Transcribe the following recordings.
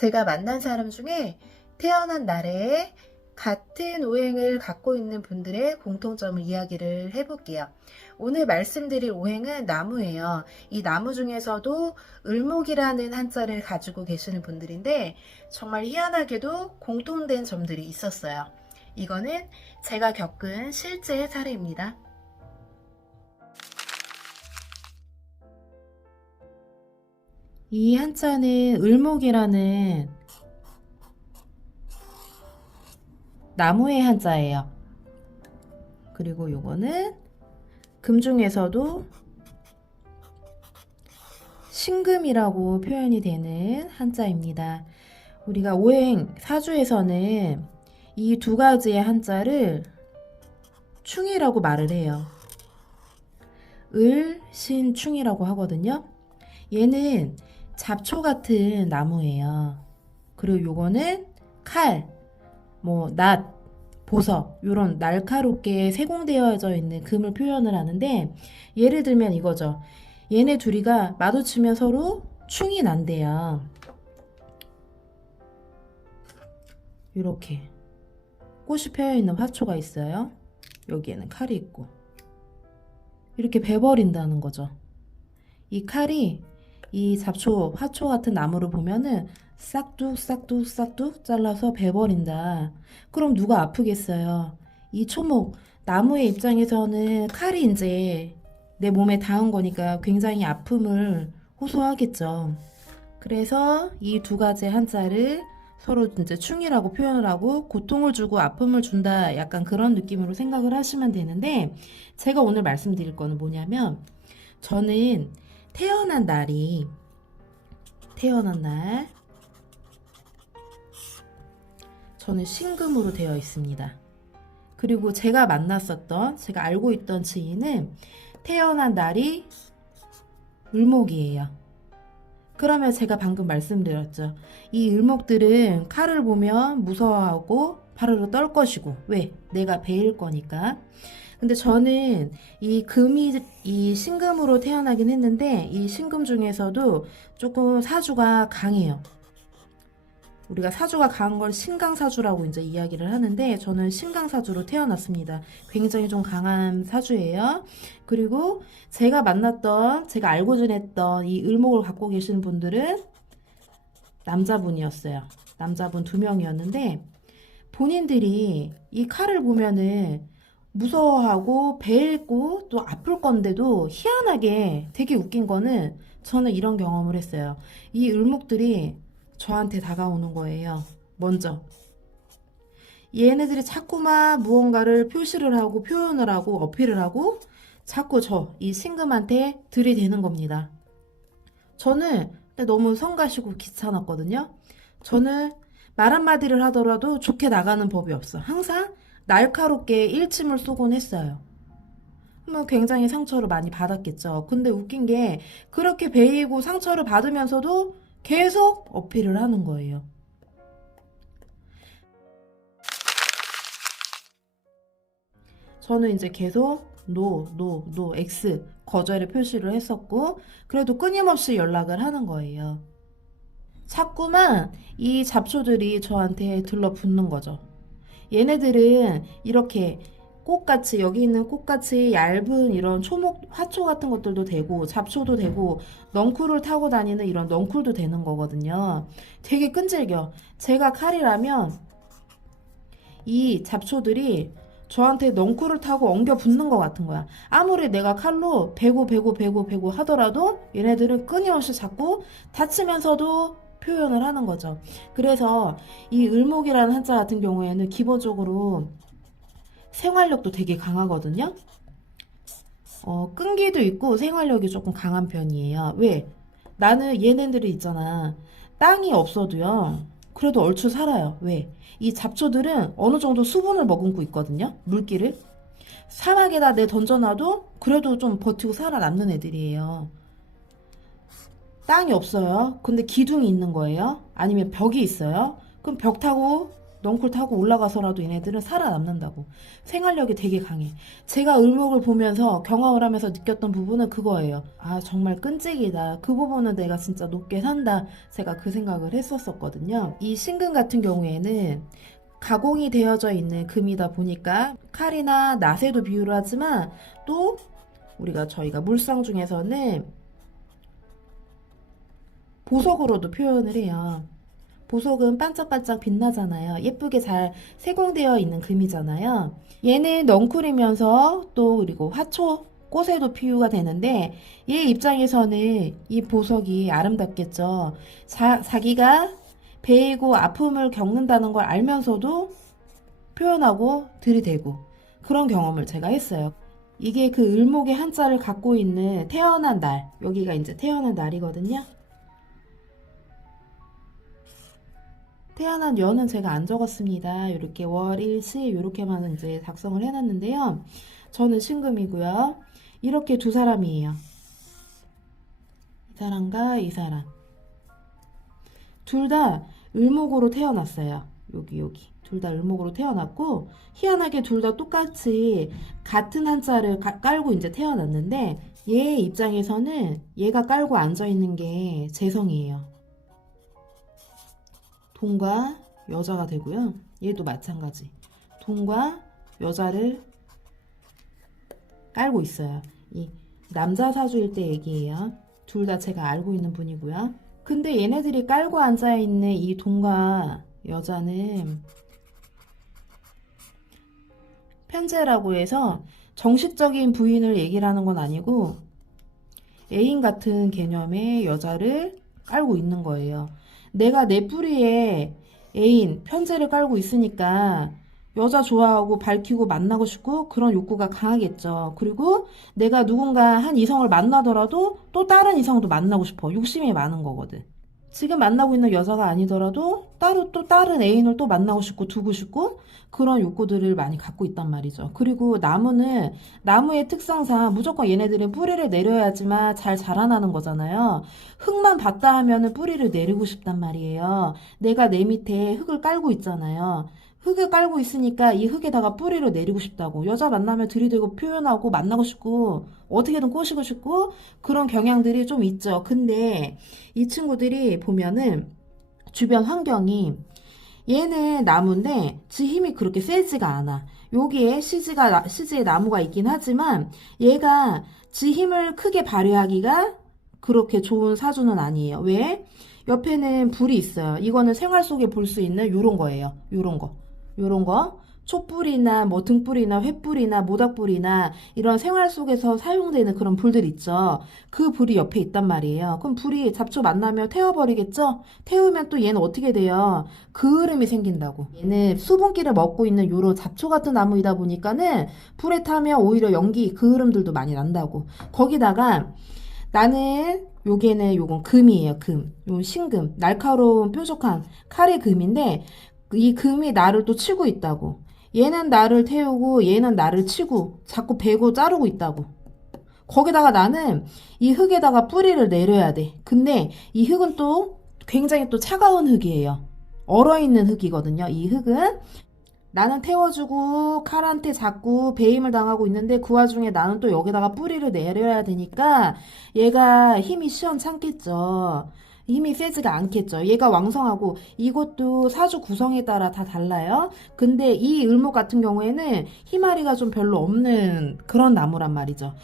제가 만난 사람 중에 태어난 날에 같은 오행을 갖고 있는 분들의 공통점을 이야기를 해볼게요. 오늘 말씀드릴 오행은 나무예요. 이 나무 중에서도 을목이라는 한자를 가지고 계시는 분들인데 정말 희한하게도 공통된 점들이 있었어요. 이거는 제가 겪은 실제 사례입니다. 이 한자는 을목이라는 나무의 한자예요. 그리고 요거는 금 중에서도 신금이라고 표현이 되는 한자입니다. 우리가 오행 사주에서는 이 두 가지의 한자를 충이라고 말을 해요. 을, 신, 충이라고 하거든요. 얘는 잡초 같은 나무예요. 그리고 요거는 칼, 낫, 보석, 요런 날카롭게 세공되어져 있는 금을 표현을 하는데, 예를 들면 이거죠. 얘네 둘이가 마주치면 서로 충이 난대요. 이렇게 꽃이 펴있는 화초가 있어요. 여기에는 칼이 있고 이렇게 베버린다는 거죠. 이 칼이 이 잡초, 화초 같은 나무를 보면은 싹둑 잘라서 베버린다. 그럼 누가 아프겠어요? 이 초목, 나무의 입장에서는 칼이 이제 내 몸에 닿은 거니까 굉장히 아픔을 호소하겠죠. 그래서 이 두 가지 한자를 서로 이제 충이라고 표현을 하고 고통을 주고 아픔을 준다, 약간 그런 느낌으로 생각을 하시면 되는데, 제가 오늘 말씀드릴 거는 뭐냐면, 저는 태어난 날 저는 신금으로 되어 있습니다. 그리고 제가 알고 있던 지인은 태어난 날이 을목이에요. 그러면 제가 방금 말씀드렸죠. 이 을목들은 칼을 보면 무서워하고 바로로 떨 것이고, 왜? 내가 베일 거니까. 근데 저는 이 신금으로 태어나긴 했는데, 이 신금 중에서도 조금 사주가 강해요. 우리가 사주가 강한 걸 신강사주라고 이제 이야기를 하는데, 저는 신강사주로 태어났습니다. 굉장히 좀 강한 사주예요. 그리고 제가 알고 지냈던 이 을목을 갖고 계시는 분들은 남자분이었어요. 남자분 2명이었는데, 본인들이 이 칼을 보면은 무서워하고 베일고 또 아플 건데도 희한하게 되게 웃긴 거는, 저는 이런 경험을 했어요. 이 을목들이 저한테 다가오는 거예요. 먼저 얘네들이 자꾸만 무언가를 표시를 하고 표현을 하고 어필을 하고 자꾸 이 신금한테 들이대는 겁니다. 저는 너무 성가시고 귀찮았거든요. 저는 말 한마디를 하더라도 좋게 나가는 법이 없어. 항상 날카롭게 일침을 쏘곤 했어요. 굉장히 상처를 많이 받았겠죠. 근데 웃긴 게, 그렇게 베이고 상처를 받으면서도 계속 어필을 하는 거예요. 저는 이제 계속 노, X, 거절의 표시를 했었고, 그래도 끊임없이 연락을 하는 거예요. 자꾸만 이 잡초들이 저한테 들러붙는 거죠. 얘네들은 이렇게 꽃같이, 여기 있는 꽃같이 얇은 이런 초목, 화초 같은 것들도 되고 잡초도 되고 넝쿨을 타고 다니는 이런 넝쿨도 되는 거거든요. 되게 끈질겨. 제가 칼이라면 이 잡초들이 저한테 넝쿨을 타고 엉겨 붙는 것 같은 거야. 아무리 내가 칼로 베고 하더라도 얘네들은 끊임없이 자꾸 다치면서도 표현을 하는 거죠. 그래서 이 을목이라는 한자 같은 경우에는 기본적으로 생활력도 되게 강하거든요. 끈기도 있고 생활력이 조금 강한 편이에요. 왜? 나는 얘네들이 있잖아. 땅이 없어도요, 그래도 얼추 살아요. 왜? 이 잡초들은 어느 정도 수분을 머금고 있거든요. 물기를. 사막에다 내 던져놔도 그래도 좀 버티고 살아남는 애들이에요. 땅이 없어요. 근데 기둥이 있는 거예요. 아니면 벽이 있어요. 그럼 벽 타고 넝쿨 타고 올라가서라도 얘네들은 살아남는다고. 생활력이 되게 강해. 제가 을목을 보면서 경험을 하면서 느꼈던 부분은 그거예요. 아, 정말 끈질기다. 그 부분은 내가 진짜 높게 산다. 제가 그 생각을 했었거든요. 이 신금 같은 경우에는 가공이 되어져 있는 금이다 보니까 칼이나 낫에도 비유를 하지만 또 저희가 물상 중에서는 보석으로도 표현을 해요. 보석은 반짝반짝 빛나잖아요. 예쁘게 잘 세공되어 있는 금이잖아요. 얘는 넝쿨이면서 또 그리고 화초, 꽃에도 비유가 되는데 얘 입장에서는 이 보석이 아름답겠죠. 자기가 베이고 아픔을 겪는다는 걸 알면서도 표현하고 들이대고 그런 경험을 제가 했어요. 이게 그 을목의 한자를 갖고 있는 태어난 날, 여기가 이제 태어난 날이거든요. 태어난 년은 제가 안 적었습니다. 이렇게 월, 일, 시 이렇게만 이제 작성을 해놨는데요. 저는 신금이고요. 이렇게 두 사람이에요. 이 사람과 이 사람. 둘 다 을목으로 태어났어요. 여기. 둘 다 을목으로 태어났고 희한하게 둘 다 똑같이 같은 한자를 깔고 이제 태어났는데 얘 입장에서는 얘가 깔고 앉아있는 게 재성이에요. 돈과 여자가 되고요. 얘도 마찬가지. 돈과 여자를 깔고 있어요. 이 남자 사주일 때 얘기예요. 둘 다 제가 알고 있는 분이고요. 근데 얘네들이 깔고 앉아있는 이 돈과 여자는 편제라고 해서 정식적인 부인을 얘기를 하는 건 아니고 애인 같은 개념의 여자를 깔고 있는 거예요. 내가 내 뿌리에 애인, 편제를 깔고 있으니까 여자 좋아하고 밝히고 만나고 싶고 그런 욕구가 강하겠죠. 그리고 내가 누군가 한 이성을 만나더라도 또 다른 이성도 만나고 싶어. 욕심이 많은 거거든. 지금 만나고 있는 여자가 아니더라도 따로 또 다른 애인을 또 만나고 싶고 두고 싶고 그런 욕구들을 많이 갖고 있단 말이죠. 그리고 나무는 나무의 특성상 무조건 얘네들은 뿌리를 내려야지만 잘 자라나는 거잖아요. 흙만 봤다 하면은 뿌리를 내리고 싶단 말이에요. 내가 내 밑에 흙을 깔고 있잖아요. 흙을 깔고 있으니까 이 흙에다가 뿌리를 내리고 싶다고. 여자 만나면 들이대고 표현하고 만나고 싶고 어떻게든 꼬시고 싶고 그런 경향들이 좀 있죠. 근데 이 친구들이 보면은 주변 환경이 얘는 나무인데 지 힘이 그렇게 세지가 않아. 여기에 시지의 나무가 있긴 하지만 얘가 지 힘을 크게 발휘하기가 그렇게 좋은 사주는 아니에요. 왜? 옆에는 불이 있어요. 이거는 생활 속에 볼 수 있는 요런 거예요. 요런 거. 촛불이나 뭐 등불이나 횃불이나 모닥불이나 이런 생활 속에서 사용되는 그런 불들 있죠. 그 불이 옆에 있단 말이에요. 그럼 불이 잡초 만나면 태워버리겠죠? 태우면 또 얘는 어떻게 돼요? 그을음이 생긴다고. 얘는 수분기를 먹고 있는 요런 잡초 같은 나무이다 보니까는 불에 타면 오히려 연기, 그을음들도 많이 난다고. 거기다가 나는 요건 금이에요. 금. 요 신금. 날카로운 뾰족한 칼의 금인데 이 금이 나를 또 치고 있다고. 얘는 나를 태우고 얘는 나를 치고 자꾸 베고 자르고 있다고. 거기다가 나는 이 흙에다가 뿌리를 내려야 돼. 근데 이 흙은 또 굉장히 또 차가운 흙이에요. 얼어있는 흙이거든요. 이 흙은 나는 태워주고 칼한테 자꾸 배임을 당하고 있는데 그 와중에 나는 또 여기다가 뿌리를 내려야 되니까 얘가 힘이 시원찮겠죠. 힘이 세지가 않겠죠. 얘가 왕성하고 이것도 사주 구성에 따라 다 달라요. 근데 이 을목 같은 경우에는 희마리가 좀 별로 없는 그런 나무란 말이죠.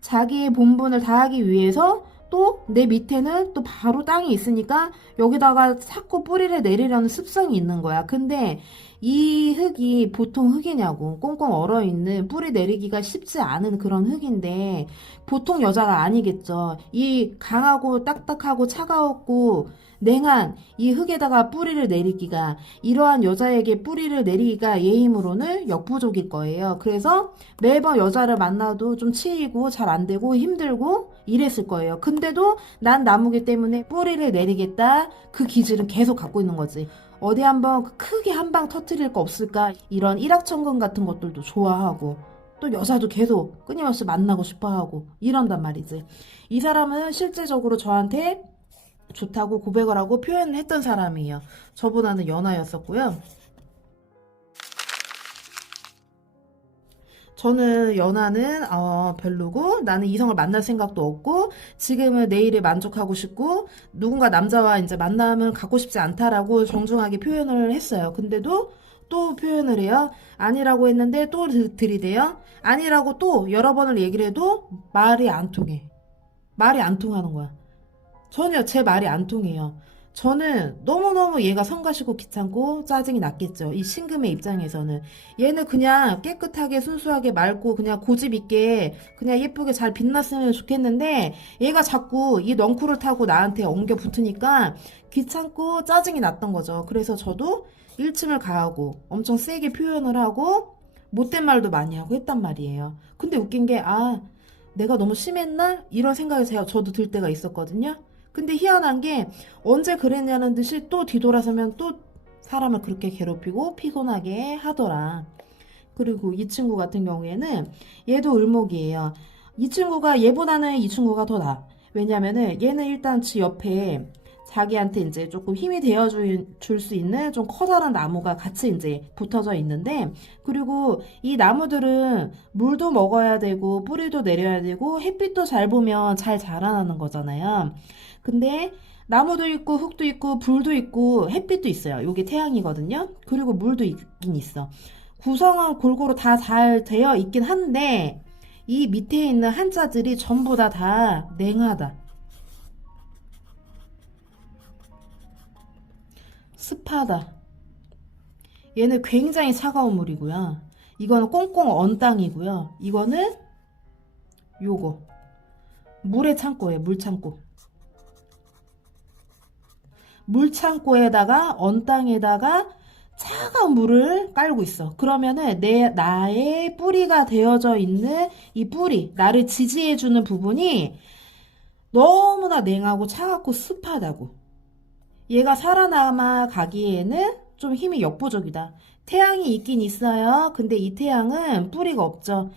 자기의 본분을 다하기 위해서 또 내 밑에는 또 바로 땅이 있으니까 여기다가 자꾸 뿌리를 내리려는 습성이 있는 거야. 근데 이 흙이 보통 흙이냐고. 꽁꽁 얼어있는 뿌리 내리기가 쉽지 않은 그런 흙인데 보통 여자가 아니겠죠. 이 강하고 딱딱하고 차가웠고 냉한 이 흙에다가 뿌리를 내리기가 이러한 여자에게 뿌리를 내리기가 얘 힘으로는 역부족일 거예요. 그래서 매번 여자를 만나도 좀 치이고 잘 안 되고 힘들고 이랬을 거예요. 근데도 난 나무기 때문에 뿌리를 내리겠다. 그 기질은 계속 갖고 있는 거지. 어디 한번 크게 한 방 터트릴 거 없을까? 이런 일확천금 같은 것들도 좋아하고 또 여자도 계속 끊임없이 만나고 싶어하고 이런단 말이지. 이 사람은 실제적으로 저한테 좋다고 고백을 하고 표현을 했던 사람이에요. 저보다는 연하였었고요. 저는 연하는 별로고 나는 이성을 만날 생각도 없고 지금은 내일에 만족하고 싶고 누군가 남자와 이제 만남을 갖고 싶지 않다라고 정중하게 표현을 했어요. 근데도 또 표현을 해요. 아니라고 했는데 또 들이대요. 아니라고 또 여러 번을 얘기를 해도 말이 안 통해. 말이 안 통하는 거야. 전혀 제 말이 안 통해요. 저는 너무너무 얘가 성가시고 귀찮고 짜증이 났겠죠. 이 신금의 입장에서는. 얘는 그냥 깨끗하게 순수하게 맑고 그냥 고집 있게 그냥 예쁘게 잘 빛났으면 좋겠는데 얘가 자꾸 이 넝쿨을 타고 나한테 엉겨 붙으니까 귀찮고 짜증이 났던 거죠. 그래서 저도 일침을 가하고 엄청 세게 표현을 하고 못된 말도 많이 하고 했단 말이에요. 근데 웃긴 게 내가 너무 심했나? 이런 생각이 저도 들 때가 있었거든요. 근데 희한한 게 언제 그랬냐는 듯이 또 뒤돌아서면 또 사람을 그렇게 괴롭히고 피곤하게 하더라. 그리고 이 친구 같은 경우에는 얘도 을목이에요. 이 친구가 얘보다는 이 친구가 더 나아. 왜냐면은 얘는 일단 지 옆에 자기한테 이제 조금 힘이 되어줄 수 있는 좀 커다란 나무가 같이 이제 붙어져 있는데, 그리고 이 나무들은 물도 먹어야 되고 뿌리도 내려야 되고 햇빛도 잘 보면 잘 자라나는 거잖아요. 근데 나무도 있고 흙도 있고 불도 있고 햇빛도 있어요. 이게 태양이거든요. 그리고 물도 있긴 있어. 구성은 골고루 다 잘 되어 있긴 한데 이 밑에 있는 한자들이 전부 다 냉하다. 습하다. 얘는 굉장히 차가운 물이고요. 이거는 꽁꽁 언 땅이고요. 이거는 요거 물의 창고예요. 물창고. 물창고에다가 언 땅에다가 차가운 물을 깔고 있어. 그러면은 나의 뿌리가 되어져 있는 이 뿌리, 나를 지지해주는 부분이 너무나 냉하고 차갑고 습하다고. 얘가 살아남아 가기에는 좀 힘이 역부족이다. 태양이 있긴 있어요. 근데 이 태양은 뿌리가 없죠.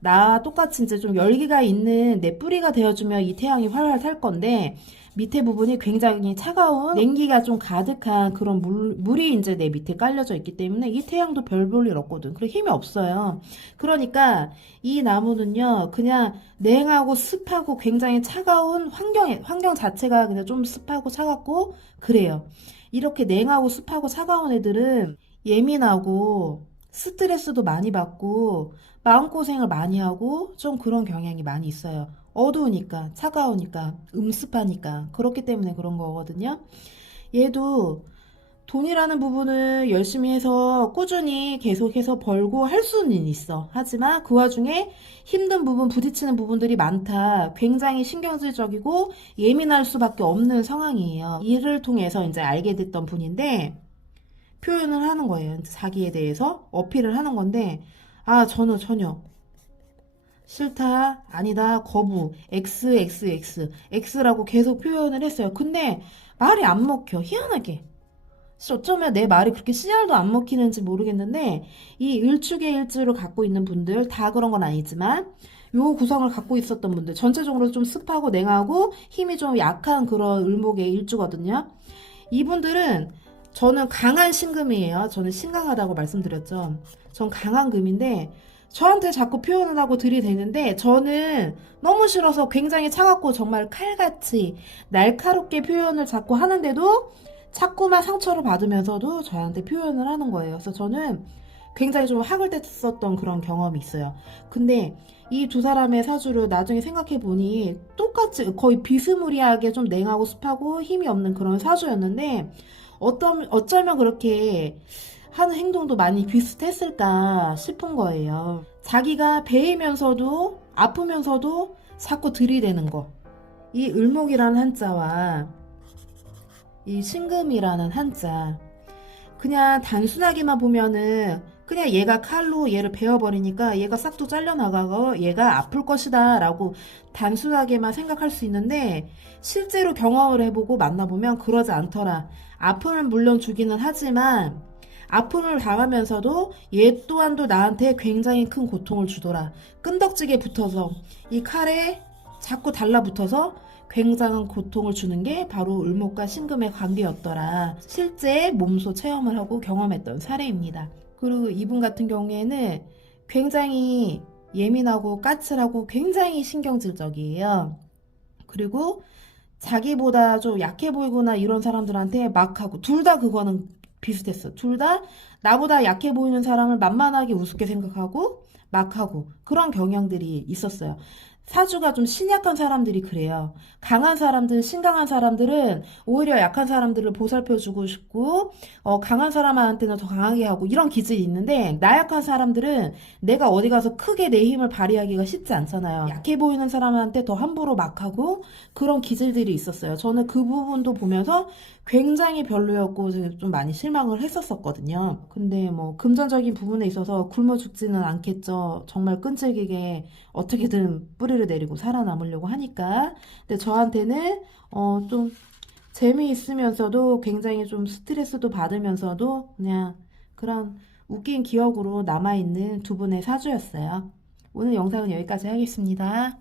나 똑같이 이제 좀 열기가 있는 내 뿌리가 되어주면 이 태양이 활활 탈 건데, 밑에 부분이 굉장히 차가운 냉기가 좀 가득한 그런 물이 이제 내 밑에 깔려져 있기 때문에 이 태양도 별 볼 일 없거든. 그리고 힘이 없어요. 그러니까 이 나무는요, 그냥 냉하고 습하고 굉장히 차가운 환경 자체가 그냥 좀 습하고 차갑고 그래요. 이렇게 냉하고 습하고 차가운 애들은 예민하고 스트레스도 많이 받고 마음고생을 많이 하고 좀 그런 경향이 많이 있어요. 어두우니까, 차가우니까, 음습하니까. 그렇기 때문에 그런 거거든요. 얘도 돈이라는 부분을 열심히 해서 꾸준히 계속해서 벌고 할 수는 있어. 하지만 그 와중에 힘든 부분, 부딪히는 부분들이 많다. 굉장히 신경질적이고 예민할 수밖에 없는 상황이에요. 이를 통해서 이제 알게 됐던 분인데 표현을 하는 거예요. 자기에 대해서 어필을 하는 건데, 저는 전혀 싫다, 아니다, 거부, X라고 계속 표현을 했어요. 근데 말이 안 먹혀. 희한하게. 어쩌면 내 말이 그렇게 씨알도 안 먹히는지 모르겠는데 이 을축의 일주를 갖고 있는 분들 다 그런 건 아니지만 요 구성을 갖고 있었던 분들 전체적으로 좀 습하고 냉하고 힘이 좀 약한 그런 을목의 일주거든요. 이분들은 저는 강한 신금이에요. 저는 신강하다고 말씀드렸죠. 전 강한 금인데 저한테 자꾸 표현을 하고 들이대는데 저는 너무 싫어서 굉장히 차갑고 정말 칼같이 날카롭게 표현을 자꾸 하는데도 자꾸만 상처를 받으면서도 저한테 표현을 하는 거예요. 그래서 저는 굉장히 좀 학을 뗐었던 그런 경험이 있어요. 근데 이 두 사람의 사주를 나중에 생각해 보니 똑같이 거의 비스무리하게 좀 냉하고 습하고 힘이 없는 그런 사주였는데 어쩌면 그렇게 하는 행동도 많이 비슷했을까 싶은 거예요. 자기가 배이면서도 아프면서도 자꾸 들이대는 거. 이 을목이라는 한자와 이 신금이라는 한자. 그냥 단순하게만 보면은 그냥 얘가 칼로 얘를 베어버리니까 얘가 싹도 잘려나가고 얘가 아플 것이다 라고 단순하게만 생각할 수 있는데 실제로 경험을 해보고 만나보면 그러지 않더라. 아픔을 물론 주기는 하지만 아픔을 당하면서도 얘 또한도 나한테 굉장히 큰 고통을 주더라. 끈덕지게 붙어서 이 칼에 자꾸 달라붙어서 굉장한 고통을 주는 게 바로 을목과 신금의 관계였더라. 실제 몸소 체험을 하고 경험했던 사례입니다. 그리고 이분 같은 경우에는 굉장히 예민하고 까칠하고 굉장히 신경질적이에요. 그리고 자기보다 좀 약해 보이거나 이런 사람들한테 막 하고, 둘 다 그거는 비슷했어. 둘 다 나보다 약해 보이는 사람을 만만하게 우습게 생각하고 막 하고 그런 경향들이 있었어요. 사주가 좀 신약한 사람들이 그래요. 강한 사람들, 신강한 사람들은 오히려 약한 사람들을 보살펴주고 싶고, 강한 사람한테는 더 강하게 하고 이런 기질이 있는데, 나약한 사람들은 내가 어디 가서 크게 내 힘을 발휘하기가 쉽지 않잖아요. 약해 보이는 사람한테 더 함부로 막 하고 그런 기질들이 있었어요. 저는 그 부분도 보면서 굉장히 별로였고 좀 많이 실망을 했었거든요. 근데 뭐 금전적인 부분에 있어서 굶어 죽지는 않겠죠. 정말 끈질기게 어떻게든 뿌리를 내리고 살아남으려고 하니까. 근데 저한테는 좀 재미있으면서도 굉장히 좀 스트레스도 받으면서도 그냥 그런 웃긴 기억으로 남아있는 두 분의 사주였어요. 오늘 영상은 여기까지 하겠습니다.